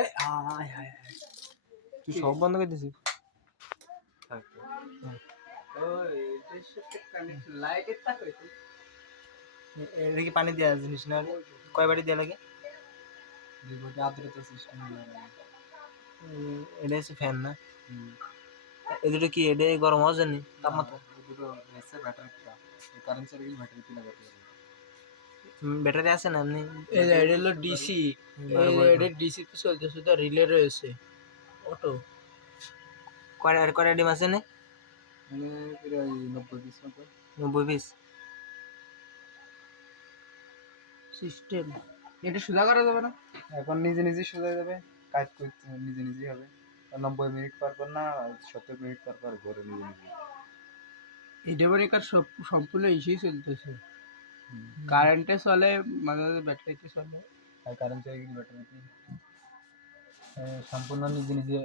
এই আয় হায় হায় তুই সব বন্ধ করে দিছিস? ওই এটার সাথে কানেকশন লাইটের তার হইছে এটা কি পানি দেওয়া জিনিস না? কয় বাটি দেওয়া লাগে? বিপদে আদ্রতা সিস্টেম এটা হচ্ছে ফ্যান না? এই দুটো কি এটা গরম হওয়ার জন্য তাপমাত্রা? দুটো এসে ব্যাটারিটা এই কারেন্ট সার্কিট ব্যাটারিতে লাগাতে হবে। ব্যাটারি আছে না এমনি? এটা হলো ডিসি, এটা ডিসি তে চলতেছে, তো রিলে রয়েছে অটো। কয়টা ডিম আছে না? মানে প্রায় 90 পিস মতো 90 পিস। সিস্টেম এটা সোজা করা যাবে না? এখন নিজে নিজে সোজা যাবে, কাজ করতে নিজে নিজেই হবে। 90 মিনিট পর পর না 70 মিনিট পর পর ঘরে নিজে নিজে। এটা মানে কার সম্পূর্ণ ইসেই চলতেছে, কারেন্টে চলে, মাঝে মাঝে ব্যাটারিতে চলে। আর কারেন্ট সার্কিট ব্যাটারিতে সম্পূর্ণ নিজে নিজে